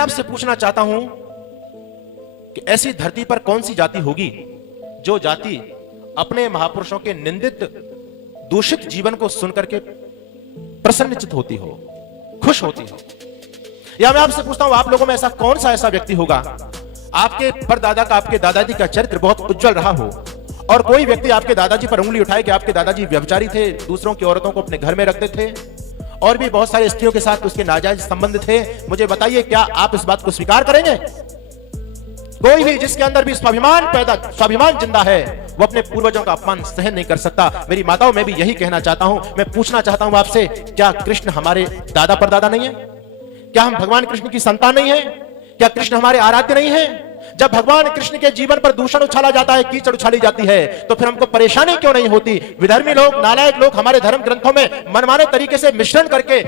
मैं आपसे पूछना चाहता हूं कि ऐसी धरती पर कौन सी जाति होगी जो जाति अपने महापुरुषों के निंदित दूषित जीवन को सुनकर के प्रसन्नचित होती हो, खुश होती हो। या मैं आपसे पूछता हूं, आप लोगों में ऐसा कौन सा ऐसा व्यक्ति होगा, आपके परदादा का, आपके दादाजी का चरित्र बहुत उज्जवल रहा हो और कोई व्यक्ति आपके दादाजी पर उंगली उठाए कि आपके दादाजी व्यभिचारी थे, दूसरों की औरतों को अपने घर में रखते थे और भी बहुत सारी स्त्रियों के साथ उसके नाजायज संबंध थे। मुझे बताइए, क्या आप इस बात को स्वीकार करेंगे? कोई भी जिसके अंदर भी स्वाभिमान जिंदा है, वो अपने पूर्वजों का अपमान सहन नहीं कर सकता। मेरी माताओं, मैं भी यही कहना चाहता हूं, मैं पूछना चाहता हूं आपसे, क्या कृष्ण हमारे दादा परदादा नहीं है? क्या हम भगवान कृष्ण की संतान नहीं है? क्या कृष्ण हमारे आराध्य नहीं है? जब भगवान कृष्ण के जीवन पर दूषण उछाला जाता है, कीचड़ उछाली जाती है, तो फिर हमको परेशानी क्यों नहीं होती? विधर्मी लोग, नालायक लोग हमारे धर्म ग्रंथों में मनमाने तरीके से मिश्रण करके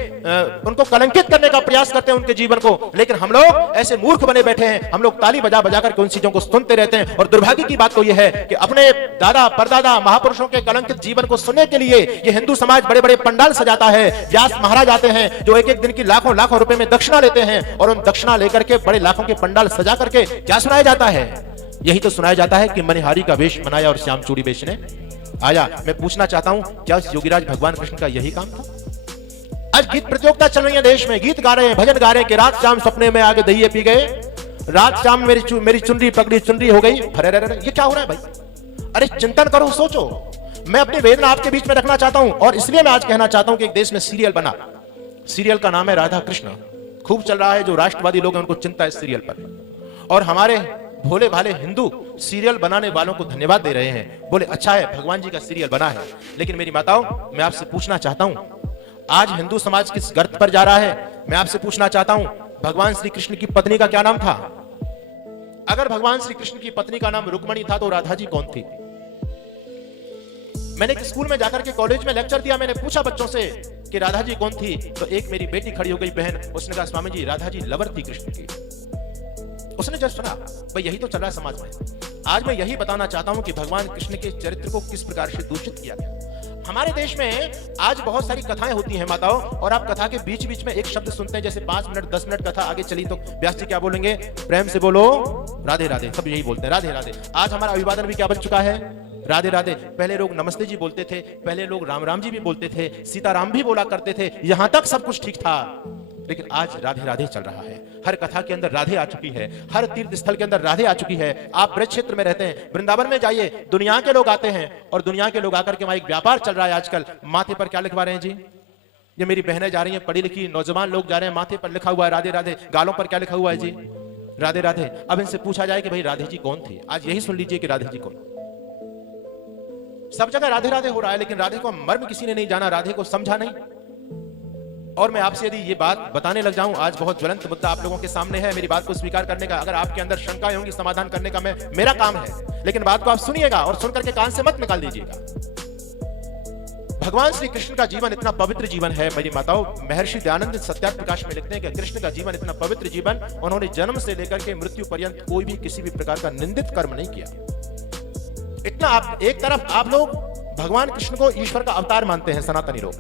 उनको कलंकित करने का प्रयास करते हैं, उनके जीवन को। लेकिन हम लोग ऐसे मूर्ख बने बैठे हैं, हम लोग ताली बजा बजा करके उन चीजों को सुनते रहते हैं। और दुर्भाग्य की बात तो यह है कि अपने दादा परदादा महापुरुषों के कलंकित जीवन को सुनने के लिए ये हिंदू समाज बड़े बड़े पंडाल सजाता है। व्यास महाराज आते हैं जो एक एक दिन की लाखों लाखों रुपए में दक्षिणा लेते हैं और उन दक्षिणा लेकर के बड़े लाखों के पंडाल सजा करके क्या सुनाया जाता है? यही तो सुनाया जाता है कि मनिहारी का वेश बनाया और श्याम चूड़ी बेचने आया। मैं पूछना चाहता हूं, क्या योगीराज भगवान कृष्ण का यही काम था? आज गीत प्रतियोगिता चल रही है देश में, गीत गा रहे हैं, भजन गा रहे हैं कि रात शाम सपने में आगे दहिए पी गए, रात शाम मेरी चुनरी पकड़ी चुनरी हो गई। अरे ये क्या हो रहा है भाई? अरे चिंतन करो, सोचो। मैं अपनी वेदना आपके बीच में रखना चाहता हूं और इसलिए मैं आज कहना चाहता हूं कि एक देश में सीरियल बना, सीरियल का नाम है राधा कृष्ण, खूब चल रहा है। जो राष्ट्रवादी लोग हैं उनको चिंता है इस सीरियल पर, और हमारे भोले भाले हिंदू सीरियल बनाने वालों को धन्यवाद दे रहे हैं, बोले अच्छा है भगवान जी का सीरियल बना है। लेकिन मेरी माताओं, मैं आपसे पूछना चाहता हूं, आज हिंदू समाज किस गर्त पर जा रहा है? मैं आपसे पूछना चाहता हूं, भगवान श्री कृष्ण की पत्नी का क्या नाम था? अगर भगवान श्री कृष्ण की पत्नी का नाम रुक्मणी था तो राधा जी कौन थी? मैंने एक स्कूल में जाकर के, कॉलेज में लेक्चर दिया, मैंने पूछा बच्चों से कि राधा जी कौन थी, तो एक मेरी बेटी खड़ी हो गई, बहन, उसने कहा स्वामी जी राधा जी लवर थी कृष्ण की। उसने जब सुना, भाई यही तो चल रहा है समाज में। आज मैं यही बताना चाहता हूं कि भगवान कृष्ण के चरित्र को किस प्रकार से दूषित किया गया। हमारे देश में आज बहुत सारी कथाएं होती हैं माताओं, और आप कथा के बीच बीच में एक शब्द सुनते हैं, जैसे 5 मिनट 10 मिनट कथा आगे चली तो व्यास जी क्या बोलेंगे? प्रेम से बोलो राधे राधे। सब यही बोलते हैं, राधे राधे। आज हमारा अभिवादन भी क्या बन चुका है? राधे राधे। पहले लोग नमस्ते जी बोलते थे, पहले लोग राम राम जी भी बोलते थे, सीताराम भी बोला करते थे, यहां तक सब कुछ ठीक था। लेकिन आज राधे राधे चल रहा है। हर कथा के अंदर राधे आ चुकी है, हर तीर्थ स्थल के अंदर राधे आ चुकी है। आप ब्रज क्षेत्र में रहते हैं, वृंदावन में जाइए, दुनिया के लोग आते हैं और दुनिया के लोग आकर के वहां एक व्यापार चल रहा है आजकल। माथे पर क्या लिखवा रहे हैं जी? ये मेरी बहनें जा रही हैं, पढ़ी लिखी नौजवान लोग जा रहे हैं, माथे पर लिखा हुआ है राधे राधे, गालों पर क्या लिखा हुआ है जी? राधे राधे। अब इनसे पूछा जाए कि भाई राधे जी कौन थी? आज यही सुन लीजिए कि राधे जी कौन। सब जगह राधे राधे हो रहा है, लेकिन राधे को मर्म किसी ने नहीं जाना, राधे को समझा नहीं। और मैं आपसे यदि ये बात बताने लग जाऊं, आज बहुत ज्वलंत मुद्दा आप लोगों के सामने है, मेरी बात को स्वीकार करने का, अगर आपके अंदर शंकाएं होंगी समाधान करने का मेरा काम है, लेकिन बात को आप सुनिएगा और सुनकर के कान से मत निकाल दीजिएगा। भगवान श्री कृष्ण का जीवन इतना पवित्र जीवन है मेरी माताओं, महर्षि दयानंद सत्यार्थ प्रकाश में लिखते हैं कि कृष्ण का जीवन इतना पवित्र जीवन, उन्होंने जन्म से लेकर के मृत्यु पर्यंत कोई भी किसी भी प्रकार का निंदित कर्म नहीं किया। इतना आप, एक तरफ आप लोग भगवान कृष्ण को ईश्वर का अवतार मानते हैं सनातनी लोग,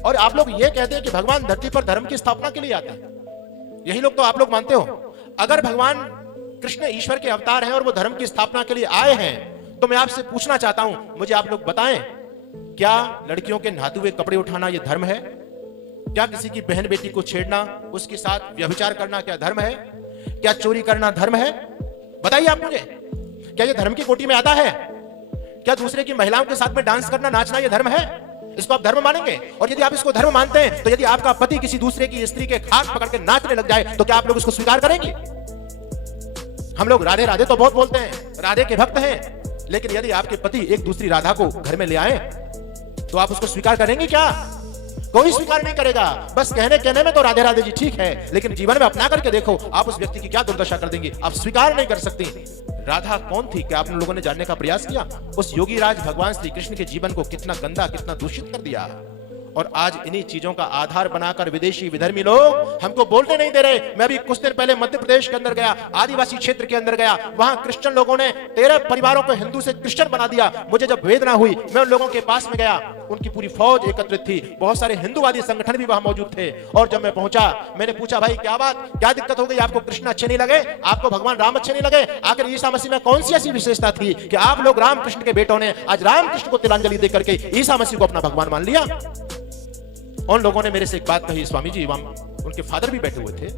और आप लोग ये कहते हैं कि भगवान धरती पर धर्म की स्थापना के लिए आते हैं। यही लोग तो आप लोग मानते हो। अगर भगवान कृष्ण ईश्वर के अवतार हैं और वो धर्म की स्थापना के लिए आए हैं, तो मैं आपसे पूछना चाहता हूं, मुझे आप लोग बताएं, क्या लड़कियों के नहाते हुए कपड़े उठाना यह धर्म है? क्या किसी की बहन बेटी को छेड़ना, उसके साथ व्यभिचार करना क्या धर्म है? क्या चोरी करना धर्म है? बताइए आप मुझे, क्या यह धर्म की कोटि में आता है? क्या दूसरे की महिलाओं के साथ में डांस करना, नाचना यह धर्म है? इसको आप धर्म मानेंगे? और यदि आप इसको धर्म मानते हैं, तो यदि आपका पति किसी दूसरे की स्त्री के खाक पकड़ के नाचने लग जाए, तो क्या आप लोग इसको स्वीकार करेंगे? हम लोग राधे राधे तो बहुत बोलते हैं, राधे के भक्त हैं, लेकिन यदि आपके पति एक दूसरी राधा को घर में ले आए, तो आप उसको स्वीकार करेंगे क्या? कोई स्वीकार नहीं करेगा। बस कहने में तो राधे राधे जी ठीक है, लेकिन जीवन में अपना करके देखो, आप उस व्यक्ति की क्या दुर्दशा कर देंगे, आप स्वीकार नहीं कर सकती। राधा कौन थी? क्या आप लोगों ने जानने का प्रयास किया? उस योगीराज भगवान श्री कृष्ण के जीवन को कितना गंदा, कितना दूषित कर दिया। और आज इन्हीं चीजों का आधार बनाकर विदेशी विधर्मी लोग हमको बोलने नहीं दे रहे। मैं अभी कुछ दिन पहले मध्य प्रदेश के अंदर गया, आदिवासी क्षेत्र के अंदर गया, वहां क्रिश्चियन लोगों ने 13 परिवारों को हिंदू से क्रिश्चियन बना दिया। मुझे जब वेदना हुई, मैं उन लोगों के पास में गया, उनकी पूरी फौज एकत्रित थी, बहुत सारे हिंदूवादी संगठन भी वहां मौजूद थे। और जब मैं पहुंचा, मैंने पूछा, भाई क्या बात, क्या दिक्कत हो गई, आपको कृष्ण अच्छे नहीं लगे, आपको भगवान राम अच्छे नहीं लगे? आखिर ईसा मसीह में कौन सी ऐसी विशेषता थी कि आप लोग राम कृष्ण के बेटों ने आज राम कृष्ण को तिलांजलि देकर के ईसा मसीह को अपना भगवान मान लिया? उन लोगों ने मेरे से एक बात कही, स्वामी जी, उनके फादर भी बैठे हुए थे,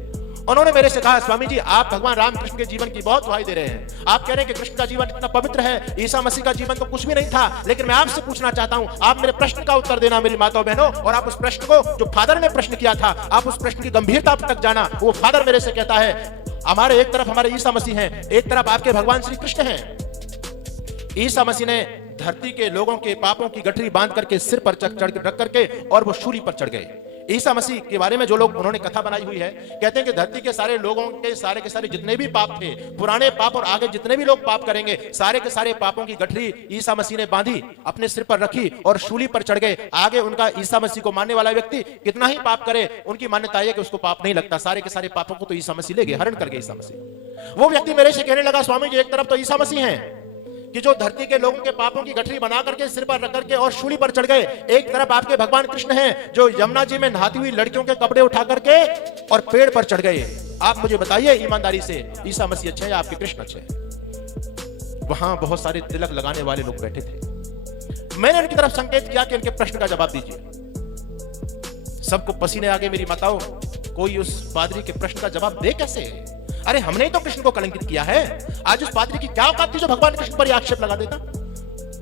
उन्होंने मेरे से कहा, स्वामी जी आप भगवान रामकृष्ण के जीवन की बहुत दुहाई दे रहे हैं। आप कह रहे हैं कि कृष्ण का जीवन इतना पवित्र है, ईसा मसीह का जीवन तो कुछ भी नहीं था। लेकिन मैं आपसे पूछना चाहता हूं, आप मेरे प्रश्न का उत्तर देना मेरी माताओं बहनों, और आप उस प्रश्न को, जो फादर ने प्रश्न किया था, आप उस प्रश्न की गंभीरता तक जाना। वो फादर मेरे से कहता है, हमारे एक तरफ हमारे ईसा मसीह हैं, एक तरफ आपके भगवान श्री कृष्ण हैं। ईसा मसीह ने धरती के लोगों के पापों की गठरी बांध करके सिर पर रख करके और वो शूली पर चढ़ गए। ईसा मसीह के बारे में जो लोग उन्होंने कथा बनाई हुई है, कहते हैं कि धरती के सारे लोगों के सारे के सारे जितने भी पाप थे, पुराने पाप और आगे जितने भी लोग पाप करेंगे, सारे के सारे पापों की गठरी ईसा मसीह ने बांधी, अपने सिर पर रखी और शूली पर चढ़ गए। आगे उनका ईसा मसीह को मानने वाला व्यक्ति कितना ही पाप करे, उनकी मान्यता है कि उसको पाप नहीं लगता। सारे के सारे पापों को तो ईसा मसीह ले गए, हरण कर गए ईसा मसीह। वो व्यक्ति मेरे से कहने लगा, स्वामी जी एक तरफ तो ईसा मसीह हैं कि जो धरती के लोगों के पापों की गठरी बना करके सिर पर रख करके और शूली पर चढ़ गए, एक तरफ आपके भगवान कृष्ण हैं जो यमुना जी में नहाती हुई लड़कियों के कपड़े उठा करके और पेड़ पर चढ़ गए। आप मुझे बताइए ईमानदारी से, ईसा मसीह अच्छे हैं या आपके कृष्ण अच्छे हैं? वहां बहुत सारे तिलक लगाने वाले लोग बैठे थे। मैंने उनकी तरफ संकेत किया कि उनके प्रश्न का जवाब दीजिए। सबको पसीने आ गए मेरी माताओं, कोई उस पादरी के प्रश्न का जवाब दे कैसे? अरे हमने ही तो कृष्ण को कलंकित किया है। आज उस पादरी की क्या औकात थी जो भगवान कृष्ण पर आक्षेप लगा देता?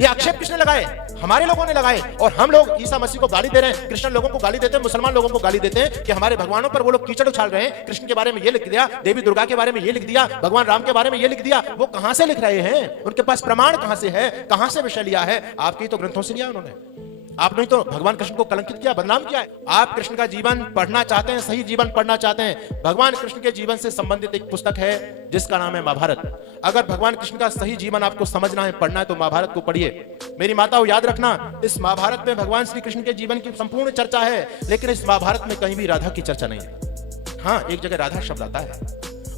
ये आक्षेप किसने लगाए? हमारे लोगों ने लगाए। और हम लोग ईसा मसीह को गाली दे रहे हैं, कृष्ण लोगों को गाली देते हैं, मुसलमान लोगों को गाली देते हैं कि हमारे भगवानों पर वो लोग कीचड़ उछाल रहे हैं। कृष्ण के बारे में ये लिख दिया, देवी दुर्गा के बारे में ये लिख दिया, भगवान राम के बारे में ये लिख दिया। वो कहां से लिख रहे हैं? उनके पास प्रमाण कहां से है? कहां से विषय लिया है? आपके तो ग्रंथों से लिया उन्होंने। आपने तो भगवान कृष्ण को कलंकित किया, बदनाम किया है। आप कृष्ण का जीवन पढ़ना चाहते हैं, सही जीवन पढ़ना चाहते हैं, भगवान कृष्ण के जीवन से संबंधित एक पुस्तक है जिसका नाम है महाभारत। अगर भगवान कृष्ण का सही जीवन आपको समझना है, पढ़ना है, तो महाभारत को पढ़िए। मेरी माताओं याद रखना, इस महाभारत में भगवान श्री कृष्ण के जीवन की संपूर्ण चर्चा है, लेकिन इस महाभारत में कहीं भी राधा की चर्चा नहीं है। हाँ, एक जगह राधा शब्द आता है,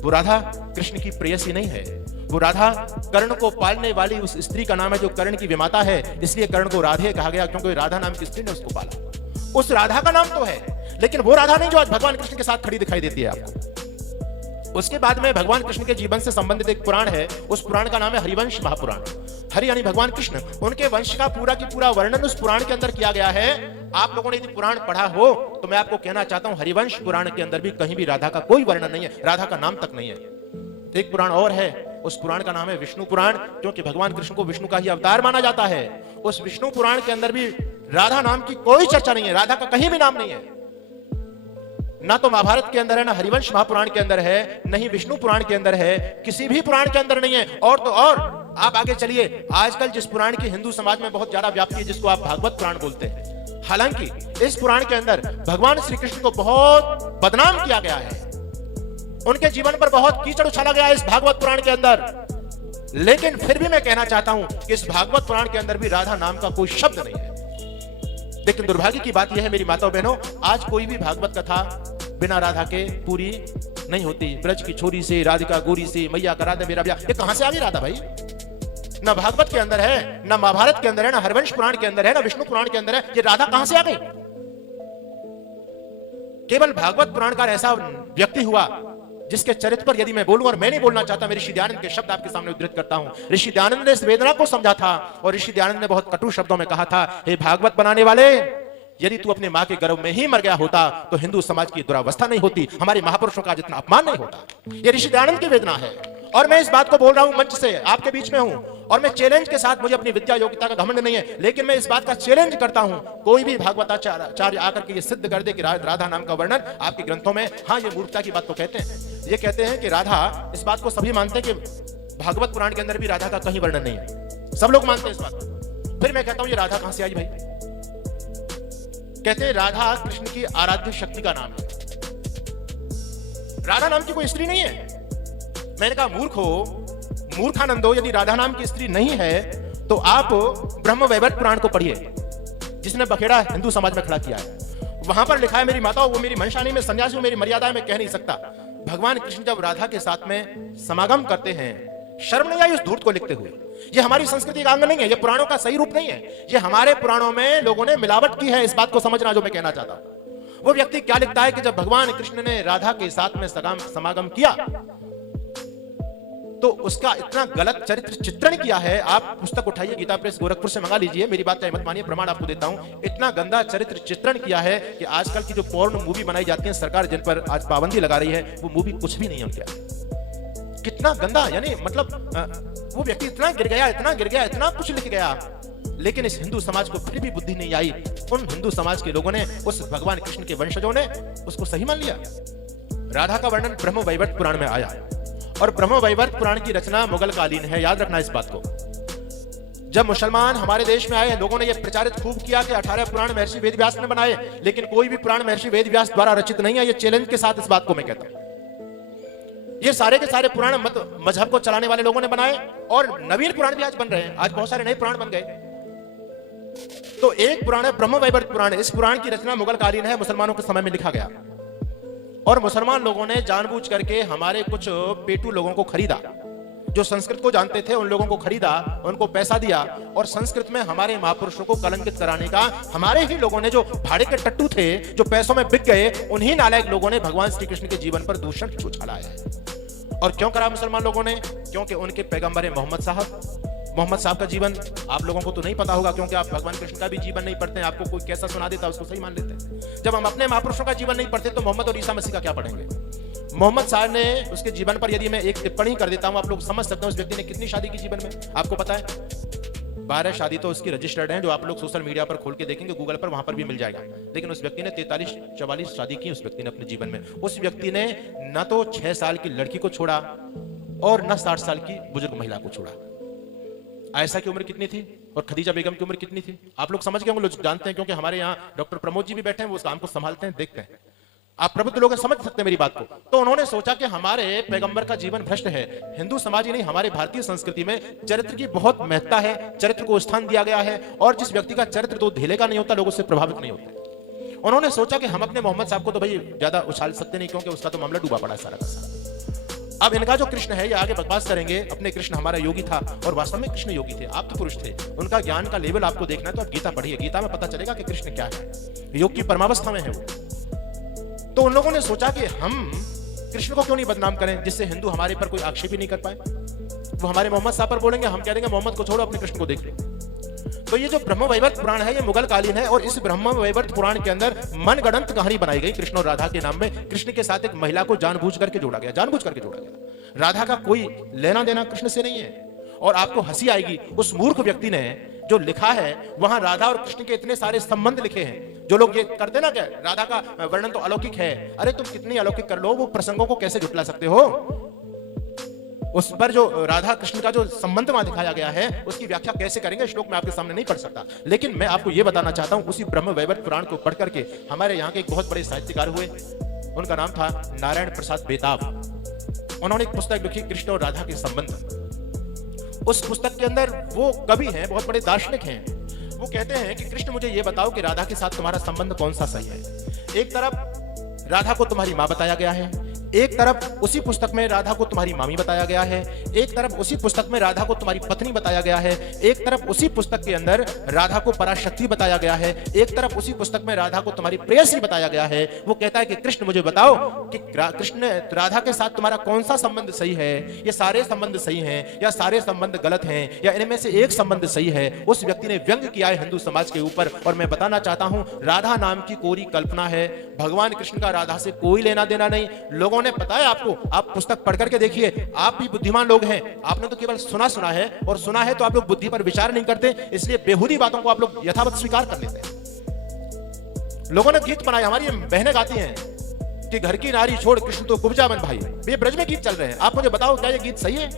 वो राधा कृष्ण की प्रेयसी नहीं है, वो राधा कर्ण को पालने वाली उस स्त्री का नाम है जो कर्ण की विमाता है, इसलिए कर्ण को राधे कहा गया क्योंकि राधा नाम की स्त्री ने उसको पाला। उस राधा का नाम तो है, लेकिन वो राधा नहीं जो आज भगवान कृष्ण के साथ खड़ी दिखाई देती है आपको। उसके बाद में भगवान कृष्ण के जीवन से संबंधित एक पुराण है, उस पुराण का नाम है हरिवंश महापुराण। हरि यानी भगवान कृष्ण, उनके वंश का पूरा की पूरा वर्णन उस पुराण के अंदर किया गया है। आप लोगों ने यदि पुराण पढ़ा हो तो मैं आपको कहना चाहता हूं, हरिवंश पुराण के अंदर भी कहीं भी राधा का कोई वर्णन नहीं है, राधा का नाम तक नहीं है। एक पुराण और है, उस पुराण का नाम है विष्णु पुराण, क्योंकि भगवान कृष्ण को विष्णु का ही अवतार माना जाता है। उस विष्णु पुराण के अंदर भी राधा नाम की कोई चर्चा नहीं है, राधा का कहीं भी नाम नहीं है। ना तो महाभारत के अंदर है, ना हरिवंश महापुराण के अंदर है, नहीं विष्णु पुराण के अंदर है, किसी भी पुराण के अंदर नहीं है। और तो और आप आगे चलिए, आजकल जिस पुराण की हिंदू समाज में बहुत ज्यादा व्याप्ति है, जिसको आप भागवत पुराण बोलते हैं, हालांकि इस पुराण के अंदर भगवान श्री कृष्ण को बहुत बदनाम किया गया है, उनके जीवन पर बहुत कीचड़ उछाला गया है इस भागवत पुराण के अंदर। लेकिन फिर भी मैं कहना चाहता हूं कि इस भागवत पुराण के अंदर भी राधा नाम का कोई शब्द नहीं है। लेकिन दुर्भाग्य की बात यह है मेरी माताओं बहनों, आज कोई भी भागवत कथा बिना राधा के पूरी नहीं होती। ब्रज की छोरी से, राधिका गोरी से, मैया करा दे मेरा ब्याह, ये कहां से आ गई राधा भाई? ना भागवत के अंदर है, ना महाभारत के अंदर है, ना हरिवंश पुराण के अंदर है, ना विष्णु पुराण के अंदर है, ये राधा कहां से आ गई? केवल भागवत पुराण का ऐसा व्यक्ति हुआ जिसके चरित्र पर यदि मैं बोलूं, और मैं नहीं बोलना चाहता, मैं ऋषि दयानंद के शब्द आपके सामने उद्धृत करता हूं। ऋषि दयानंद ने इस वेदना को समझा था और ऋषि दयानंद ने बहुत कटु शब्दों में कहा था, हे भागवत बनाने वाले, यदि तू अपने मां के गर्भ में ही मर गया होता तो हिंदू समाज की दुरावस्था नहीं होती, हमारे महापुरुषों का जितना अपमान नहीं होता। यह ऋषि दयानंद की वेदना है और मैं इस बात को बोल रहा हूं मंच से, आपके बीच में हूं, और मैं चैलेंज के साथ, मुझे अपनी विद्या योग्यता का घमंड नहीं है, लेकिन मैं इस बात का चैलेंज करता हूं, कोई भी भागवताचार्य आकर के ये सिद्ध कर दे कि राधा नाम का वर्णन आपके ग्रंथों में, हाँ ये मूर्खता की बात तो कहते हैं, ये कहते हैं कि राधा, इस बात को सभी मानते हैं कि भागवत पुराण के अंदर भी राधा का कहीं वर्णन नहीं है, सब लोग मानते हैं इस बात को। फिर मैं कहता हूं ये राधा कहां से आई भाई? कहते हैं राधा कृष्ण की आराध्य शक्ति का नाम है, राधा नाम की कोई स्त्री नहीं है। मैंने कहा मूर्ख हो, मूर्खानंद हो, यदि राधा नाम की स्त्री नहीं है तो आप ब्रह्म वैवर्त पुराण को पढ़िए। जिसने बखेड़ा हिंदू समाज में खड़ा किया है। वहां पर लिखा है, मेरी माता वो मेरी मंशा नहीं, मैं सन्यासी हूं, मेरी मर्यादा है, मैं कह नहीं सकता। भगवान कृष्ण जब राधा के साथ में समागम करते हैं, शर्म नहीं आई उस धूर्त को लिखते हुए। ये हमारी संस्कृति का अंग नहीं है, ये पुराणों का सही रूप नहीं है, ये हमारे पुराणों में लोगों ने मिलावट की है। इस बात को समझना जो मैं कहना चाहता हूं। वो व्यक्ति क्या लिखता है कि जब भगवान कृष्ण ने राधा के साथ में समागम किया तो उसका इतना गलत चरित्र चित्रण किया है। आप पुस्तक उठाइए, गीता प्रेस गोरखपुर से मंगा लीजिए, मेरी बात चाहे मत मानिए, प्रमाण आपको देता हूं। इतना गंदा चरित्र चित्रण किया है कि आजकल की जो पोर्न मूवी बनाई जाती है, सरकार जिन पर आज पाबंदी लगा रही है, वो मूवी कुछ भी नहीं है उनके। कितना गंदा, यानी मतलब वो व्यक्ति इतना गिर गया, इतना गिर गया, इतना कुछ लिख गया, लेकिन इस हिंदू समाज को फिर भी बुद्धि नहीं आई। उन हिंदू समाज के लोगों ने, उस भगवान कृष्ण के वंशजों ने उसको सही मान लिया। राधा का वर्णन ब्रह्म वैवर्त पुराण में आया और ब्रह्म वैवर्त पुराण की रचना मुगल कालीन है, याद रखना इस बात को। जब मुसलमान हमारे देश में आए, लोगों ने यह प्रचारित खूब किया कि 18 पुराण महर्षि वेदव्यास ने बनाए, लेकिन कोई भी पुराण महर्षि वेदव्यास द्वारा रचित नहीं है। ये चैलेंज के साथ इस बात को मैं कहता हूं। ये सारे के सारे पुराण मजहब को चलाने वाले लोगों ने बनाए और नवीन पुराण भी आज बन रहे हैं। आज बहुत सारे नए पुराण बन गए। तो एक पुराण है ब्रह्म वैवर्त पुराण। इस पुराण की रचना मुगल कालीन है, मुसलमानों के समय में लिखा गया और मुसलमान लोगों ने जानबूझ करके हमारे कुछ पेटू लोगों को खरीदा, जो संस्कृत को जानते थे उन लोगों को खरीदा, उनको पैसा दिया और संस्कृत में हमारे महापुरुषों को कलंकित कराने का, हमारे ही लोगों ने, जो भाड़े के टट्टू थे, जो पैसों में बिक गए, उन्हीं नालायक लोगों ने भगवान श्री कृष्ण के जीवन पर दूषण उछाला है। और क्यों करा मुसलमान लोगों ने? क्योंकि उनके पैगंबर है मोहम्मद साहब का जीवन आप लोगों को तो नहीं पता होगा, क्योंकि आप भगवान कृष्ण का भी जीवन नहीं पढ़ते हैं। आपको कोई कैसा सुना देता उसको सही मान लेते हैं। जब हम अपने महापुरुषों का जीवन नहीं पढ़ते तो मोहम्मद और ईसा मसीह का क्या पढ़ेंगे? मोहम्मद साहब ने, उसके जीवन पर यदि मैं एक टिप्पणी कर देता हूं, आप लोग समझ सकते हैं उस व्यक्ति ने कितनी शादी की जीवन में। आपको पता है 12 शादी तो उसकी रजिस्टर्ड है, जो आप लोग सोशल मीडिया पर खोल के देखेंगे, गूगल पर, वहां पर भी मिल जाएगा। लेकिन उस व्यक्ति ने 43-44 शादी की उस व्यक्ति ने अपने जीवन में। उस व्यक्ति ने न तो 6 साल की लड़की को छोड़ा और न 60 साल की बुजुर्ग महिला को छोड़ा। आयशा की उम्र कितनी थी और खदीजा बेगम की उम्र कितनी थी? आप लोग समझ गए होंगे, लोग जानते हैं, क्योंकि हमारे यहाँ डॉक्टर प्रमोद जी भी बैठे हैं, वो उस काम को संभालते हैं, देखते हैं। आप प्रबुद्ध लोग समझ सकते हैं मेरी बात को। तो उन्होंने सोचा कि हमारे पैगंबर का जीवन भ्रष्ट है। हिंदू समाज ही नहीं, हमारे भारतीय संस्कृति में चरित्र की बहुत महत्ता है, चरित्र को स्थान दिया गया है और जिस व्यक्ति का चरित्र दो ढीले का नहीं होता, लोग उससे प्रभावित नहीं होते। उन्होंने सोचा कि हम अपने मोहम्मद साहब को तो भाई ज्यादा उछाल सकते नहीं, क्योंकि उसका तो मामला डूबा पड़ा सारा का सारा। अब इनका जो कृष्ण है, ये आगे बकवास करेंगे अपने कृष्ण हमारा योगी था, और वास्तव में कृष्ण योगी थे, आप तो पुरुष थे। उनका ज्ञान का लेवल आपको देखना है तो आप गीता पढ़िए, गीता में पता चलेगा कि कृष्ण क्या है, योग की परमावस्था में है वो। तो उन लोगों ने सोचा कि हम कृष्ण को क्यों नहीं बदनाम करें, जिससे हिंदू हमारे पर कोई आक्षेप ही नहीं कर पाए। वो हमारे मोहम्मद साहब पर बोलेंगे, हम कह देंगे मोहम्मद को छोड़ो, अपने कृष्ण को देख लो। तो ये जो ब्रह्म वैवर्त पुराण है, ये मुगल कालीन है और इस ब्रह्म वैवर्त पुराण के अंदर मनगढ़ंत कहानी बनाई गई कृष्ण और राधा के नाम में। कृष्ण के साथ एक महिला को जानबूझ करके जोड़ा गया, जानबूझ करके जोड़ा गया। राधा का कोई लेना देना कृष्ण से नहीं है। और आपको हंसी आएगी, उस मूर्ख व्यक्ति ने जो लिखा है, वहां राधा और कृष्ण के इतने सारे संबंध लिखे हैं। जो लोग ये करते ना, क्या राधा का वर्णन तो अलौकिक है, अरे तुम कितनी अलौकिक कर लो, वो प्रसंगों को कैसे जुटला सकते हो? उस पर जो राधा कृष्ण का जो संबंध वहां दिखाया गया है, उसकी व्याख्या कैसे करेंगे, श्लोक में आपके सामने नहीं पढ़ सकता। लेकिन मैं आपको यह बताना चाहता हूं, उसी ब्रह्म वैवर्त पुराण को पढ़ करके हमारे यहाँ के एक बहुत बड़े साहित्यकार हुए, उनका नाम था नारायण प्रसाद बेताब। उन्होंने एक पुस्तक लिखी, कृष्ण और राधा के संबंध। उस पुस्तक के अंदर वो कवि हैं, बहुत बड़े दार्शनिक हैं, वो कहते हैं कि कृष्ण मुझे ये बताओ कि राधा के साथ तुम्हारा संबंध कौन सा सही है। एक तरफ राधा को तुम्हारी मां बताया गया है, एक तरफ उसी पुस्तक में राधा को तुम्हारी मामी बताया गया है, एक तरफ उसी पुस्तक में राधा को तुम्हारी पत्नी बताया गया है, एक तरफ उसी पुस्तक के अंदर राधा को पराशक्ति बताया गया है, एक तरफ उसी पुस्तक में राधा को तुम्हारी प्रेयसी बताया गया है। वो कहता है कि कृष्ण मुझे बताओ कि कृष्ण राधा के साथ तुम्हारा कौन सा संबंध सही है, ये सारे संबंध सही हैं या सारे संबंध गलत हैं या इनमें से एक संबंध सही है। उस व्यक्ति ने व्यंग किया है हिंदू समाज के ऊपर। और मैं बताना चाहता हूं, राधा नाम की कोरी कल्पना है, भगवान कृष्ण का राधा से कोई लेना देना नहीं। लोगों ने पता है आपको, आप पुस्तक पढ़ करके देखिए, आप भी बुद्धिमान लोग हैं, आपने तो केवल सुना है, और सुना है तो आप लोग बुद्धि पर विचार नहीं करते, इसलिए बेहुदी बातों को आप लोग यथावत स्वीकार कर लेते हैं। लोगों ने गीत बनाए, हमारी बहनें गाती हैं कि घर की नारी छोड़ कृष्ण तो कुब्जा बन भाई, ये ब्रज में गीत चल रहे हैं। आप मुझे बताओ, क्या ये गीत सही है?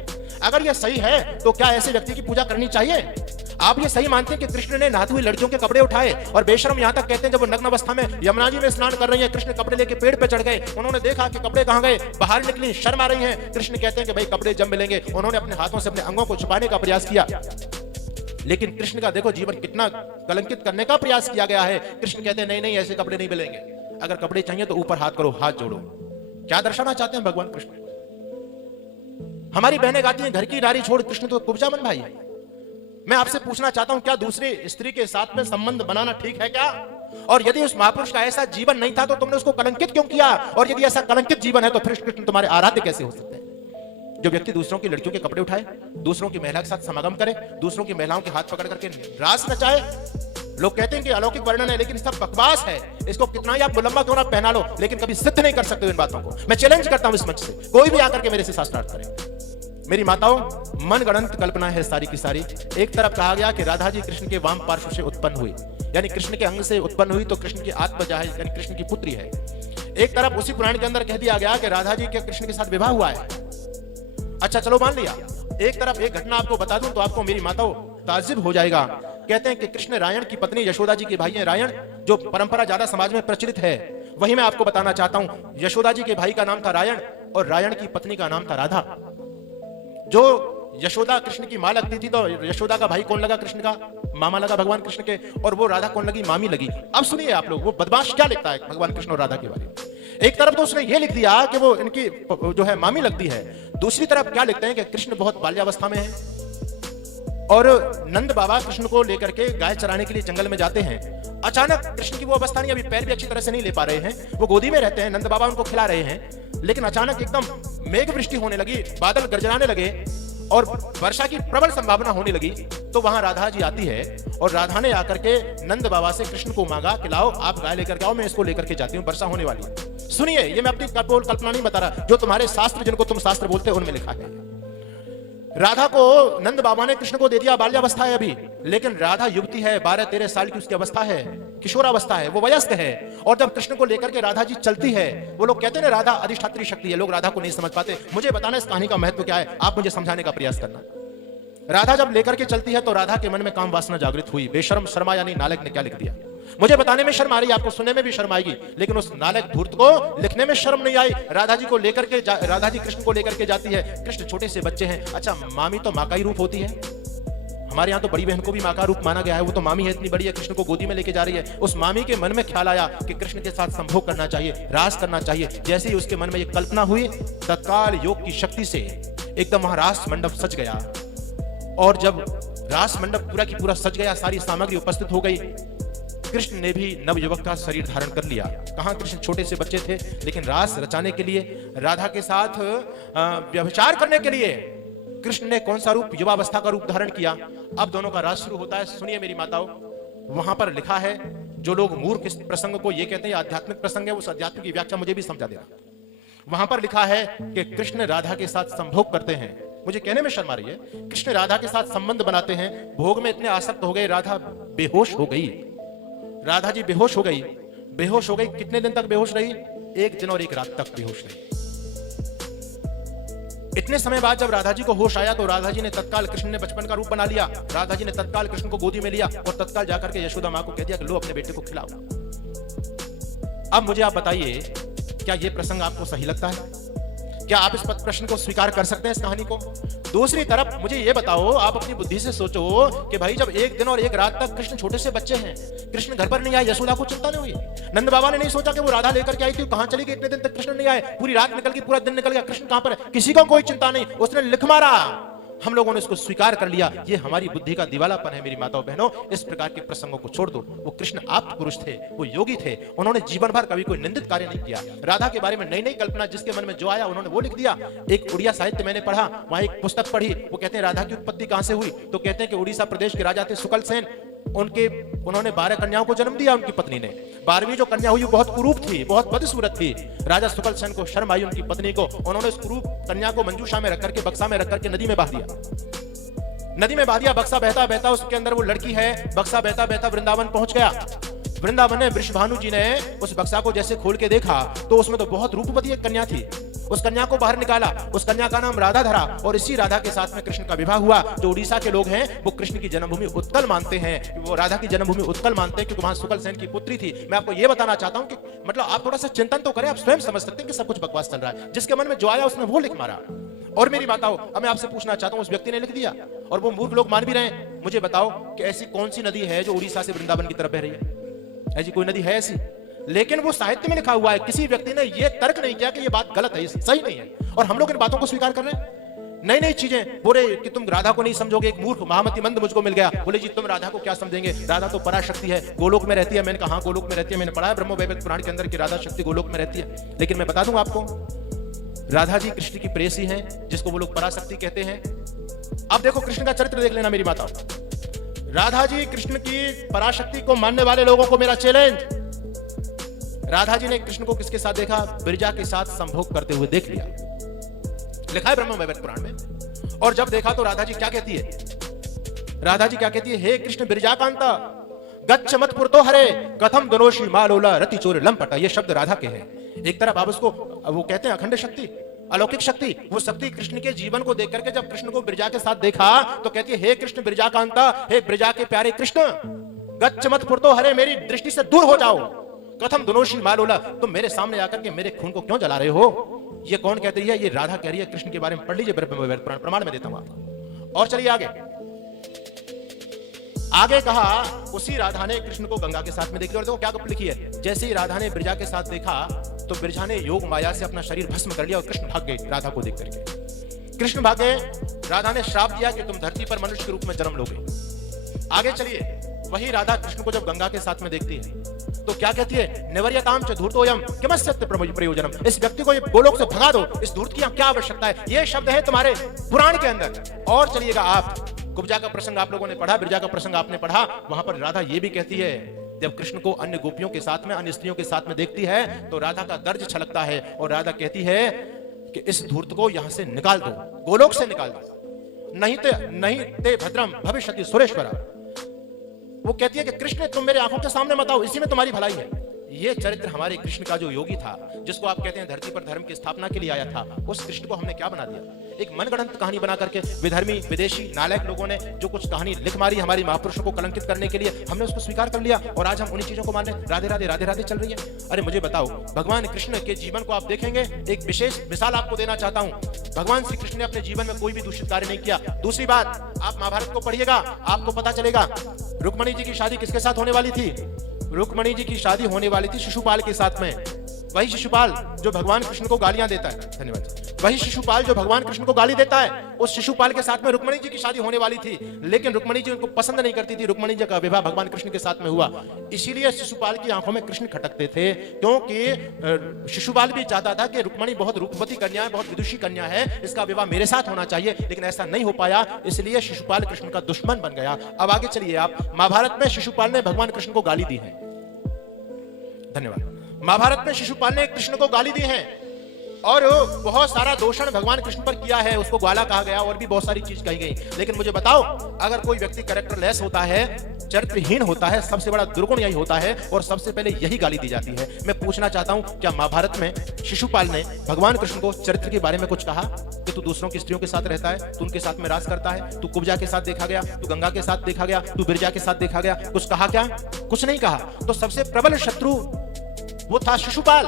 अगर ये सही है तो क्या ऐसे व्यक्ति की पूजा करनी चाहिए? आप ये सही मानते हैं कि कृष्ण ने नहाती हुई लड़कियों के कपड़े उठाए, और बेशरम यहां तक कहते हैं जब वो नग्न अवस्था में यमुना जी में स्नान कर रही है, कृष्ण कपड़े लेके पेड़ पे चढ़ गए, उन्होंने देखा कि कपड़े कहां गए, बाहर निकली, शर्म आ रही है। कृष्ण कहते हैं कि भाई कपड़े जब मिलेंगे, उन्होंने अपने हाथों से अपने अंगों को छुपाने का प्रयास किया। लेकिन कृष्ण का देखो जीवन कितना कलंकित करने का प्रयास किया गया है। कृष्ण कहते हैं नहीं नहीं, ऐसे कपड़े नहीं मिलेंगे, अगर कपड़े चाहिए तो ऊपर हाथ करो, हाथ जोड़ो। क्या दर्शाना चाहते हैं भगवान कृष्ण? हमारी बहनें गाती हैं घर की नारी छोड़ कृष्ण तो कुब्जा मन भाई है। मैं आपसे पूछना चाहता हूं, क्या दूसरी स्त्री के साथ में संबंध बनाना ठीक है क्या? और यदि उस महापुरुष का ऐसा जीवन नहीं था तो तुमने उसको कलंकित क्यों किया? और यदि ऐसा कलंकित जीवन है तो फिर कृष्ण तुम्हारे आराध्य कैसे हो सकते हैं? जो व्यक्ति दूसरों की लड़कियों के कपड़े उठाए, दूसरों की महिला के साथ समागम करे, दूसरों की महिलाओं के हाथ पकड़ करके रास नचाए, लोग कहते हैं कि अलौकिक वर्णन है, लेकिन सब बकवास है। इसको कितना ही आप मुलम्मा क्यों ना पहना लो, लेकिन कभी सिद्ध नहीं कर सकते इन बातों को। मैं चैलेंज करता हूं इस मंच से, कोई भी आकर के मेरे से शास्त्रार्थ करे। मेरी माताओं, मनगढ़ंत कल्पना है सारी की सारी। एक तरफ कहा गया कि राधा जी कृष्ण के वाम पार्श्व से उत्पन्न हुई, यानी कृष्ण के अंग से उत्पन्न हुई, तो कृष्ण की आत्मजा है, यानी कृष्ण की पुत्री है। एक तरफ उसी पुराण के अंदर कह दिया गया कि राधा जी के कृष्ण के साथ विवाह हुआ है। अच्छा चलो मान लिया। एक तरफ एक घटना आपको बता दूं तो आपको मेरी माताओं ताज्जुब हो जाएगा। कहते हैं कि कृष्ण रायण की पत्नी यशोदा जी के भाई हैं रायण, जो परंपरा ज्यादा समाज में प्रचलित है, वही मैं आपको बताना चाहता हूं। यशोदा जी के भाई का नाम था रायण और रायण की पत्नी का नाम था राधा। जो यशोदा कृष्ण की मां लगती थी, तो यशोदा का भाई कौन लगा? कृष्ण का मामा लगा भगवान कृष्ण के, और वो राधा कौन लगी? मामी लगी। अब सुनिए आप लोग, वो बदमाश क्या लिखता है भगवान कृष्ण और राधा के बारे में। एक तरफ तो उसने ये लिख दिया कि वो इनकी जो है मामी लगती है, दूसरी तरफ क्या लिखते हैं कि कृष्ण बहुत बाल्यावस्था में है और नंद बाबा कृष्ण को लेकर के गाय चराने के लिए जंगल में जाते हैं। अचानक कृष्ण की वो अवस्था नहीं, अभी पैर भी अच्छी तरह से नहीं ले पा रहे हैं, वो गोदी में रहते हैं, नंद बाबा उनको खिला रहे हैं, लेकिन अचानक एकदम मेघ वृष्टि होने लगी, बादल गरजनाने लगे और वर्षा की प्रबल संभावना होने लगी। तो वहां राधा जी आती है और राधा ने आकर के नंद बाबा से कृष्ण को मांगा कि लाओ आप गाय लेकर के आओ, मैं इसको लेकर के जाती हूँ, वर्षा होने वाली है। सुनिए, ये मैं अपनी कल्पना नहीं बता रहा, जो तुम्हारे शास्त्र, जिनको तुम शास्त्र बोलते हो, उनमें लिखा है। राधा को नंद बाबा ने कृष्ण को दे दिया, बाल्यावस्था है अभी, लेकिन राधा युवती है, 12-13 साल की उसकी अवस्था है, किशोरावस्था है, वो वयस्क है। और जब कृष्ण को लेकर के राधा जी चलती है, वो लोग कहते हैं ना राधा अधिष्ठात्री शक्ति है, लोग राधा को नहीं समझ पाते। मुझे बताना इस कहानी का महत्व क्या है, आप मुझे समझाने का प्रयास करना। राधा जब लेकर के चलती है तो राधा के मन में काम वासना जागृत हुई। बेशर्म शर्मा यानी नालक ने क्या लिख दिया, मुझे बताने में शर्म आ रही है, आपको सुनने में भी शर्म आएगी, लेकिन उस नालक धूर्त को लिखने में शर्म नहीं आई। राधा जी को लेकर के राधा जी कृष्ण को लेकर के जाती है। कृष्ण छोटे से बच्चे हैं। अच्छा, मामी तो मां का ही रूप होती है, हमारे यहाँ तो बड़ी बहन को भी मां का रूप माना गया है, वो तो मामी है, इतनी बड़ी है, कृष्ण को गोदी में लेके जा रही है। उस मामी के मन में ख्याल आया कि कृष्ण के साथ संभोग करना चाहिए, रास करना चाहिए। जैसे ही उसके मन में ये कल्पना हुई, तत्काल योग की शक्ति से एकदम वहां रास मंडप सज गया। और जब रास मंडप पूरा की पूरा सज गया, सारी सामग्री उपस्थित हो गई, कृष्ण ने भी नवयुवक का शरीर धारण कर लिया। कहां कृष्ण छोटे से बच्चे थे, लेकिन रास रचाने के लिए, राधा के साथ व्यभिचार करने के लिए कृष्ण ने कौन सा रूप? युवावस्था का रूप धारण किया। अब दोनों का रास शुरू होता है। सुनिए मेरी माताओं, वहां पर लिखा है, जो लोग मूर्ख इस प्रसंग को ये कहते हैं आध्यात्मिक प्रसंग है, उस अध्यात्म की व्याख्या मुझे भी समझा देना। वहां पर लिखा है कि कृष्ण राधा के साथ संभोग करते हैं। मुझे कहने में शर्म आ रही है, कृष्ण राधा के साथ संबंध बनाते हैं, भोग में इतने आसक्त हो गए, राधा बेहोश हो गई। राधा जी बेहोश हो गई। बेहोश हो गई, कितने दिन तक बेहोश रही? 1 दिन और 1 रात तक बेहोश रही। इतने समय बाद जब राधा जी को होश आया तो राधा जी ने तत्काल, कृष्ण ने बचपन का रूप बना लिया, राधा जी ने तत्काल कृष्ण को गोदी में लिया और तत्काल जाकर के यशोदा मां को कह दिया कि लो अपने बेटे को खिलाओ। अब मुझे आप बताइए, क्या यह प्रसंग आपको सही लगता है? क्या आप इस प्रश्न को स्वीकार कर सकते हैं, इस कहानी को? दूसरी तरफ मुझे यह बताओ, आप अपनी बुद्धि से सोचो कि भाई जब 1 दिन और 1 रात तक कृष्ण छोटे से बच्चे हैं, कृष्ण घर पर नहीं आए, यशोदा को चिंता नहीं हुई, नंद बाबा ने नहीं सोचा कि वो राधा लेकर के आई थी, कहां चली गई, इतने दिन तक कृष्ण नहीं आए, पूरी रात निकल गई, पूरा दिन निकल गया, कृष्ण कहां पर है? किसी को कोई चिंता नहीं, उसने लिख मारा, हम लोगों ने इसको स्वीकार कर लिया। ये हमारी बुद्धि का दिवालापन है मेरी माताओं बहनों। इस प्रकार के प्रसंगों को छोड़ दो। वो कृष्ण आप पुरुष थे, वो योगी थे, उन्होंने जीवन भर कभी कोई निंदित कार्य नहीं किया। राधा के बारे में नई नई कल्पना जिसके मन में जो आया उन्होंने वो लिख दिया। एक उड़िया साहित्य मैंने पढ़ा, वहां एक पुस्तक पढ़ी, वो कहते हैं राधा की उत्पत्ति कहां से हुई, तो कहते हैं कि उड़ीसा प्रदेश के राजा थे सुकल सेन, उन्होंने 12 कन्याओं को जन्म दिया। उनकी पत्नी ने 12वीं जो कन्या हुई बहुत कुरूप थी, बहुत बदसूरत थी। राजा सुकल सेन को शर्म आई उनकी पत्नी को, उन्होंने उस कुरूप कन्या को मंजूषा में रख करके, बक्सा में रख करके नदी में बहा दिया। नदी में बहा दिया, बक्सा बहता बहता उसके अंदर वो लड़की है, बक्सा बहता बहता वृंदावन पहुंच गया। वृंदावन में वृषभानु जी ने उस बक्सा को जैसे खोल के देखा तो उसमें तो बहुत रूपवती एक कन्या थी। उस कन्या को बाहर निकाला, उस कन्या का नाम राधा धरा और इसी राधा के साथ में कृष्ण का विवाह हुआ। जो उड़ीसा के लोग हैं वो कृष्ण की जन्मभूमि उत्कल मानते हैं, वो राधा की जन्मभूमि उत्कल मानते हैं क्योंकि वहां सुकल सेन की पुत्री थी। मैं आपको ये बताना चाहता हूं कि मतलब आप थोड़ा सा चिंतन तो करें, आप स्वयं समझ सकते हैं कि सब कुछ बकवास चल रहा है। जिसके मन में जो आया उसने वो लिख मारा। और मेरी माताओं, अब मैं आपसे पूछना चाहता हूं, उस व्यक्ति ने लिख दिया, और वो मूर्ख लोग मान भी रहे हैं। मुझे बताओ कि ऐसी कौन सी नदी है जो उड़ीसा से वृंदावन की तरफ बह रही है? ऐसी कोई नदी है ऐसी? लेकिन वो साहित्य में लिखा हुआ है, किसी व्यक्ति ने ये तर्क नहीं किया कि ये बात गलत है, ये सही नहीं है, और हम लोग इन बातों को स्वीकार कर रहे हैं। नई नई चीजें बोले कि तुम राधा को नहीं समझोगे, एक मूर्ख महामती मंद मुझको मिल गया, बोले जी तुम राधा को क्या समझेंगे, राधा तो पराशक्ति है, गोलोक में रहती है। मैंने कहा हाँ गोलोक में रहती है, मैंने पढ़ा है ब्रह्म वैवर्त पुराण के अंदर कि राधा शक्ति गोलोक में रहती है। लेकिन मैं बता दूं आपको, राधा जी कृष्ण की प्रेयसी हैं, जिसको वो लोग पराशक्ति कहते हैं। अब देखो कृष्ण का चरित्र देख लेना मेरी माता। राधा जी कृष्ण की पराशक्ति को मानने वाले लोगों को मेरा चैलेंज, राधा जी ने कृष्ण को किसके साथ देखा? बिरजा के साथ संभोग करते हुए देख लिया, लिखा है ब्रह्म वैवर्त पुराण में। और जब देखा तो राधा जी क्या कहती है? राधा जी क्या कहती है? हे कृष्ण बिरजाकांता गच्छ मत पुरतो हरे कथम दोनोषी मालोला रति चोर लंपटा। ये शब्द राधा के हैं। एक तरफ आप उसको वो कहते हैं अखंड शक्ति, अलौकिक शक्ति, वो शक्ति कृष्ण के जीवन को देख करके जब कृष्ण को बिरजा के साथ देखा तो कहती है हे कृष्ण बिरजाकांता, हे बिरजा के प्यारे कृष्ण, गच्छ मत पुरतो हरे, मेरी दृष्टि से दूर हो जाओ। कथम दोनोषी मालोला, तुम मेरे सामने आकर के मेरे खून को क्यों जला रहे हो? ये कौन कहती है? ये राधा कह रही है कृष्ण के बारे में। पढ़ लीजिए ब्रह्म वैवर्त पुराण, प्रमाण में देता हूं आपको। और चलिए आगे। आगे कहा उसी राधा ने कृष्ण को गंगा के साथ में देखी, और देखो क्या कप लिखी है, जैसे ही राधा ने बिरजा के साथ देखा तो बिरजा ने योग माया से अपना शरीर भस्म कर लिया और कृष्ण भाग गए राधा को देख करके। कृष्ण भाग गए, राधा ने श्राप दिया कि तुम धरती पर मनुष्य के रूप में जन्म लोगे। आगे चलिए, वही राधा कृष्ण को जब गंगा के साथ में देखती है तो क्या कहती है? निवर्यताम च धूर्तोयम किमस्यत् प्रयोजनम, इस व्यक्ति को ये गोलोक से भगा दो, इस धूर्त की क्या आवश्यकता है? ये शब्द है तुम्हारे पुराण के अंदर। और चलिएगा आप, कुब्जा का प्रसंग आप लोगों ने पढ़ा, बिरजा का प्रसंग आपने पढ़ा, वहां पर राधा ये भी कहती है, जब कृष्ण को अन्य गोपियों के साथ में, अन्य स्त्रियों के साथ में देखती है तो राधा का दर्द छलकता है और राधा कहती है कि इस धूर्त को यहां से निकाल दो, गोलोक से निकाल दो, नहीं ते भद्रम भविष्यति सुरेश्वरा। वो कहती है कि कृष्ण तुम मेरे आंखों के सामने मत आओ, इसी में तुम्हारी भलाई है। ये चरित्र हमारे कृष्ण का जो योगी था, जिसको आप कहते हैं धरती पर धर्म की स्थापना के लिए आया था, उस कृष्ण को हमने क्या बना दिया? एक मनगढ़ंत कहानी बना करके विधर्मी विदेशी नालायक लोगों ने जो कुछ कहानी लिख मारी हमारी महापुरुषों को कलंकित करने के लिए, हमने उसको स्वीकार कर लिया और आज हम उन्हीं चीजों को मान रहे। राधे राधे राधे राधे चल रही है। अरे मुझे बताओ, भगवान कृष्ण के जीवन को आप देखेंगे, एक विशेष मिसाल आपको देना चाहता हूं। भगवान श्री कृष्ण ने अपने जीवन में कोई भी दूषित कार्य नहीं किया। दूसरी बात, आप महाभारत को पढ़िएगा, आपको पता चलेगा रुक्मणी जी की शादी किसके साथ होने वाली थी? रुक्मणी जी की शादी होने वाली थी शिशुपाल के साथ में। वही शिशुपाल जो भगवान कृष्ण को गालियां देता है, धन्यवाद, वही शिशुपाल जो भगवान कृष्ण को गाली देता है, उस शिशुपाल के साथ में रुक्मणी जी की शादी होने वाली थी। लेकिन रुक्मणी जी उनको पसंद नहीं करती थी, रुक्मणी जी का विवाह भगवान कृष्ण के साथ में हुआ। इसीलिए शिशुपाल की आंखों में कृष्ण खटकते थे, क्योंकि शिशुपाल भी चाहता था कि रुक्मणी बहुत रूपवती कन्या है, बहुत विदुषी कन्या है, इसका विवाह मेरे साथ होना चाहिए, लेकिन ऐसा नहीं हो पाया, इसलिए शिशुपाल कृष्ण का दुश्मन बन गया। अब आगे चलिए आप, महाभारत में शिशुपाल ने भगवान कृष्ण को गाली दी है, धन्यवाद, महाभारत में शिशुपाल ने कृष्ण को गाली दी है और बहुत सारा दोषण भगवान कृष्ण पर किया है, उसको ग्वाला कहा गया और भी बहुत सारी चीज कही गई। लेकिन मुझे बताओ, अगर कोई व्यक्ति कैरेक्टरलेस होता है, चरित्रहीन होता है, सबसे बड़ा दुर्गुण यही होता है और सबसे पहले यही गाली दी जाती है। मैं पूछना चाहता हूं, क्या महाभारत में शिशुपाल ने भगवान कृष्ण को चरित्र के बारे में कुछ कहा कि तू दूसरों की स्त्रियों के साथ रहता है, तू उनके साथ में राज करता है, तू कुब्जा के साथ देखा गया, तू गंगा के साथ देखा गया, तू बिरजा के साथ देखा गया, कुछ कहा क्या? कुछ नहीं कहा। तो सबसे प्रबल शत्रु वो था शिशुपाल,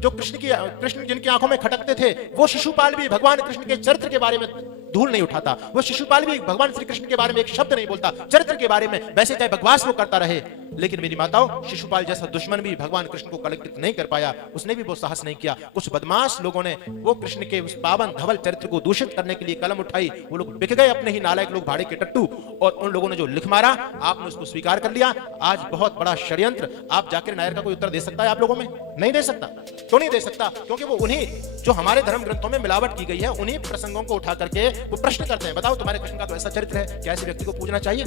जो कृष्ण जिनकी आंखों में खटकते थे। वो शिशुपाल भी भगवान कृष्ण के चरित्र के बारे में धूल नहीं उठाता, वो शिशुपाल भी भगवान श्री कृष्ण के बारे में एक शब्द नहीं बोलता, चरित्र के बारे में वैसे चाहे बकवास वो करता रहे। लेकिन मेरी माताओं, शिशुपाल जैसा दुश्मन भी भगवान कृष्ण को कलंकित नहीं कर पाया, उसने भी वो साहस नहीं किया। कुछ बदमाश लोगों ने वो कृष्ण के उस पावन धवल चरित्र को दूषित करने के लिए कलम उठाई, वो लोग बिक गए, अपने ही नालायक लोग, भाड़े के टट्टू, और उन लोगों ने जो लिख मारा, आपने उसको स्वीकार कर लिया। आज बहुत बड़ा षड्यंत्र, आप जाकिर नायर का कोई उत्तर दे सकता है आप लोगों में? नहीं दे सकता। क्यों नहीं दे सकता? क्योंकि वो उन्हीं जो हमारे धर्म ग्रंथों में मिलावट की गई है, उन्हीं प्रसंगों को उठा करके वो प्रश्न करते हैं, बताओ तुम्हारे कृष्ण का तो ऐसा चरित्र है, क्या ऐसे व्यक्ति को पूजना चाहिए?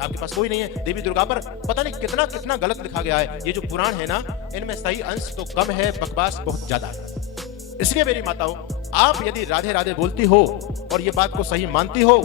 आपके पास कोई नहीं है। देवी दुर्गा पर पता नहीं कितना कितना गलत लिखा गया है। ये जो पुराण है ना, इनमें सही अंश तो कम है, बकवास बहुत ज्यादा है। इसलिए मेरी माताओं, आप यदि राधे राधे बोलती हो और ये बात को सही मानती हो,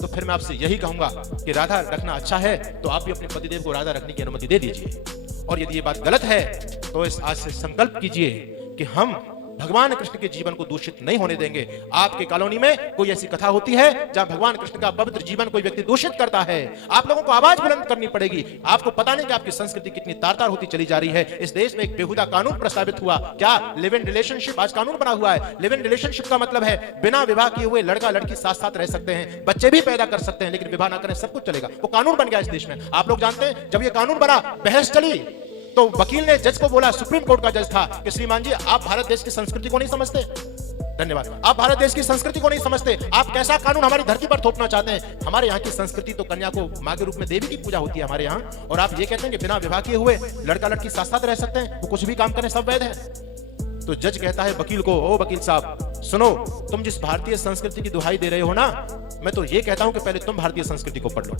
तो फिर मैं आपसे यही कहूंगा कि राधा रखना अच्छा है तो आप भी अपने पतिदेव को राधा रखने की अनुमति दे दीजिए। और यदि ये बात गलत है तो इस आज से संकल्प कीजिए कि हम भगवान कृष्ण के जीवन को दूषित नहीं होने देंगे। आपके कॉलोनी में कोई ऐसी कथा होती है जहां भगवान कृष्ण का पवित्र जीवन कोई व्यक्ति दूषित करता है, आप लोगों को आवाज बुलंद करनी पड़ेगी। आपको पता नहीं कि आपकी संस्कृति कितनी तार-तार होती चली जा रही है। इस देश में एक बेहुदा कानून प्रस्तावित हुआ, क्या लिव इन रिलेशनशिप आज कानून बना हुआ है। लिव इन रिलेशनशिप का मतलब है बिना विवाह किए हुए लड़का लड़की साथ साथ रह सकते हैं, बच्चे भी पैदा कर सकते हैं, लेकिन विवाह ना करें, सब कुछ चलेगा। वो कानून बन गया इस देश में। आप लोग जानते हैं जब ये कानून बना, बहस चली, तो वकील ने जज को बोला, सुप्रीम कोर्ट का जज था, कि श्रीमान जी आप भारत देश की संस्कृति को नहीं समझते। धन्यवाद। आप भारत देश की संस्कृति को नहीं समझते, आप कैसा कानून हमारी धरती पर थोपना चाहते हैं। हमारे यहाँ की संस्कृति तो कन्या को मां के रूप में देवी की पूजा होती है हमारे यहाँ, और आप ये कहते हैं कि बिना विवाह किए हुए लड़का लड़की साथ साथ रह सकते हैं, वो कुछ भी काम करें सब वैध है। तो जज कहता है वकील को, ओ वकील साहब सुनो, तुम जिस भारतीय संस्कृति की दुहाई दे रहे हो ना, मैं तो ये कहता हूं कि पहले तुम भारतीय संस्कृति को पढ़ लो।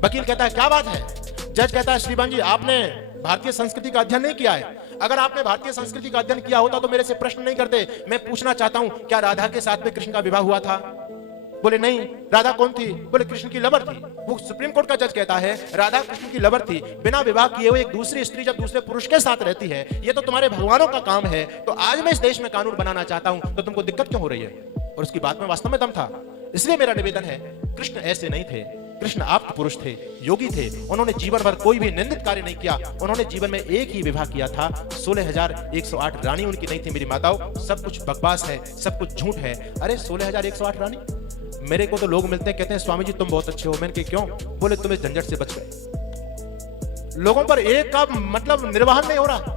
वकील कहता है क्या बात है। जज कहता है श्रीमान जी आपने भारतीय संस्कृति का अध्ययन नहीं किया है। अगर आपने भारतीय संस्कृति का अध्ययन किया होता तो मेरे से प्रश्न नहीं करते। मैं पूछना चाहता हूं क्या राधा के साथ में कृष्ण का विवाह हुआ था? बोले नहीं। राधा कौन थी? बोले कृष्ण की लवर थी। वो सुप्रीम कोर्ट का जज कहता है राधा कृष्ण की लवर थी, बिना विवाह किए हुए एक दूसरी स्त्री जब दूसरे पुरुष के साथ रहती है, ये तो तुम्हारे भगवानों का काम है। तो आज मैं इस देश में कानून बनाना चाहता हूं, तो तुमको दिक्कत क्यों हो रही है? और उसकी बात में वास्तव में दम था। इसलिए मेरा निवेदन है, कृष्ण ऐसे नहीं थे। कृष्ण आप पुरुष थे, योगी थे। उन्होंने जीवन भर कोई भी निंदित कार्य नहीं किया। उन्होंने जीवन में एक ही विवाह किया था। 16,108 रानी उनकी नहीं थी मेरी माताओं। सब कुछ बकवास है, सब कुछ झूठ है। अरे 16,108 रानी, मेरे को तो लोग मिलते हैं कहते हैं स्वामी जी तुम बहुत अच्छे हो। मैंने क्यों? बोले तुम इस झंझट से बच गए। लोगों पर एक का मतलब निर्वाहन नहीं हो रहा।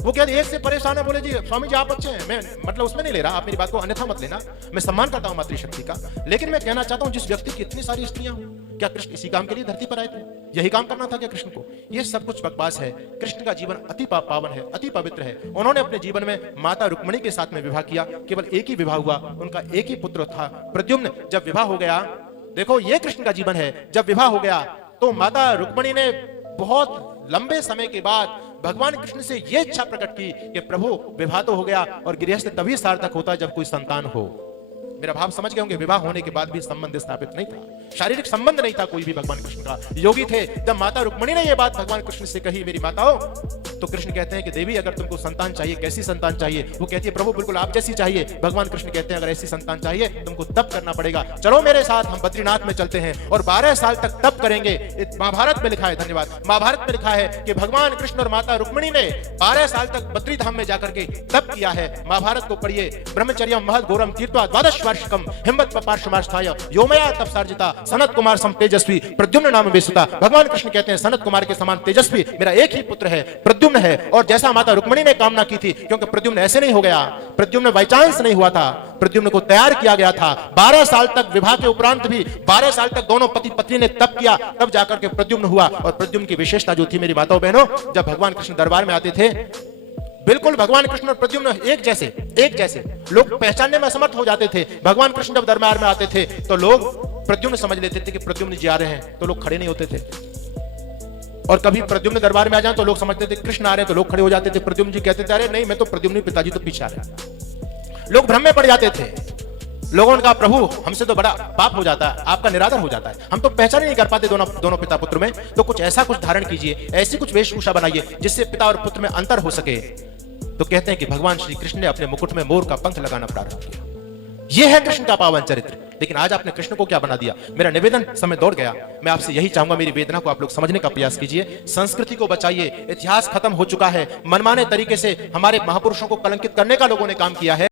वो कहते एक से परेशान है, बोले जी स्वामी जी आप अच्छे हैं। मैं मतलब उसमें नहीं ले रहा, आप मेरी बात को अन्यथा मत लेना। मैं सम्मान करता हूं मातृशक्ति का, लेकिन मैं कहना चाहता हूं जिस व्यक्ति की इतनी सारी स्त्रियां, क्या कृष्ण इसी काम के लिए धरती पर आए थे? यही काम करना था क्या कृष्ण को? ये सब कुछ बकवास है। कृष्ण का जीवन अति पावन है, अति पवित्र है। उन्होंने अपने जीवन में माता रुक्मिणी के साथ में विवाह किया। केवल एक ही विवाह हुआ, उनका एक ही पुत्र था प्रद्युम्न। जब विवाह हो गया, देखो ये कृष्ण का जीवन है। जब विवाह हो गया तो माता रुक्मिणी ने बहुत लंबे समय के बाद भगवान कृष्ण से यह इच्छा प्रकट की कि प्रभु विवाह तो हो गया, और गृहस्थ तभी सार्थक होता है जब कोई संतान हो। मेरा भाव समझ गए होंगे। विवाह होने के बाद भी संबंध स्थापित नहीं था, शारीरिक संबंध नहीं था कोई भी भगवान कृष्ण का। योगी थे। जब माता रुक्मिणी ने यह बात भगवान कृष्ण से कही मेरी माताओं, तो कृष्ण कहते हैं कि देवी अगर तुमको संतान चाहिए, कैसी संतान चाहिए? वो कहती है प्रभु बिल्कुल आप जैसी चाहिए। भगवान कृष्ण कहते हैं अगर ऐसी संतान चाहिए तुमको तप करना पड़ेगा। चलो मेरे साथ, हम बद्रीनाथ में चलते हैं और 12 साल तक तप करेंगे। महाभारत में लिखा है, धन्यवाद, महाभारत में लिखा है कि भगवान कृष्ण और माता रुक्मिणी ने 12 साल तक बद्री धाम में जाकर के तप किया है। महाभारत को पढ़िए। ब्रह्मचर्यम महद घोरम तीर्थवा द्वादश वार्षिकम हिम्मत पार्श्वमास्थाय योमया तपसार्जिता सनत कुमार सम तेजस्वी प्रद्युम्न नाम वेसुता। भगवान कृष्ण कहते हैं सनत कुमार के समान तेजस्वी मेरा एक ही पुत्र है, प्रद्युम्न है। और जैसा माता रुक्मिणी ने कामना की थी, क्योंकि प्रद्युम्न ऐसे नहीं हो गया, प्रद्युम्न बाय चांस नहीं हुआ था, प्रद्युम्न को तैयार किया गया था। 12 साल तक विवाह के उपरांत भी 12 साल तक दोनों पति पत्नी ने तप किया, तब जाकर के प्रद्युम्न हुआ। और प्रद्युम्न की विशेषता जो थी मेरी माताओं बहनों, जब भगवान कृष्ण दरबार में आते थे, बिल्कुल भगवान कृष्ण और प्रद्युम्न एक जैसे लोग पहचानने में असमर्थ हो जाते थे। भगवान कृष्ण जब दरबार में आते थे तो लोग प्रद्युम्न समझ लेते थे कि प्रद्युम्न जी आ रहे हैं, तो लोग खड़े नहीं होते थे। और कभी प्रद्युम्न दरबार में आ जाए तो लोग समझते थे कृष्ण आ रहे हैं, तो लोग खड़े हो जाते थे। प्रद्युम्न जी कहते थे अरे नहीं मैं तो प्रद्युम्न, पिताजी तो पीछे आ रहे हैं। लोग भ्रम में पड़ जाते थे। लोगों ने कहा प्रभु हमसे तो बड़ा पाप हो जाता है, आपका निरादर हो जाता है, हम तो पहचान ही नहीं कर पाते दोनों पिता पुत्र में। तो कुछ ऐसा कुछ धारण कीजिए, ऐसी कुछ वेशभूषा बनाइए जिससे पिता और पुत्र में अंतर हो सके। तो कहते हैं कि भगवान श्री कृष्ण ने अपने मुकुट में मोर का पंख लगाना प्रारंभ किया। यह है कृष्ण का पावन चरित्र। लेकिन आज आपने कृष्ण को क्या बना दिया? मेरा निवेदन, समय दौड़ गया, मैं आपसे यही चाहूंगा, मेरी वेदना को आप लोग समझने का प्रयास कीजिए। संस्कृति को बचाइए। इतिहास खत्म हो चुका है। मनमाने तरीके से हमारे महापुरुषों को कलंकित करने का लोगों ने काम किया है।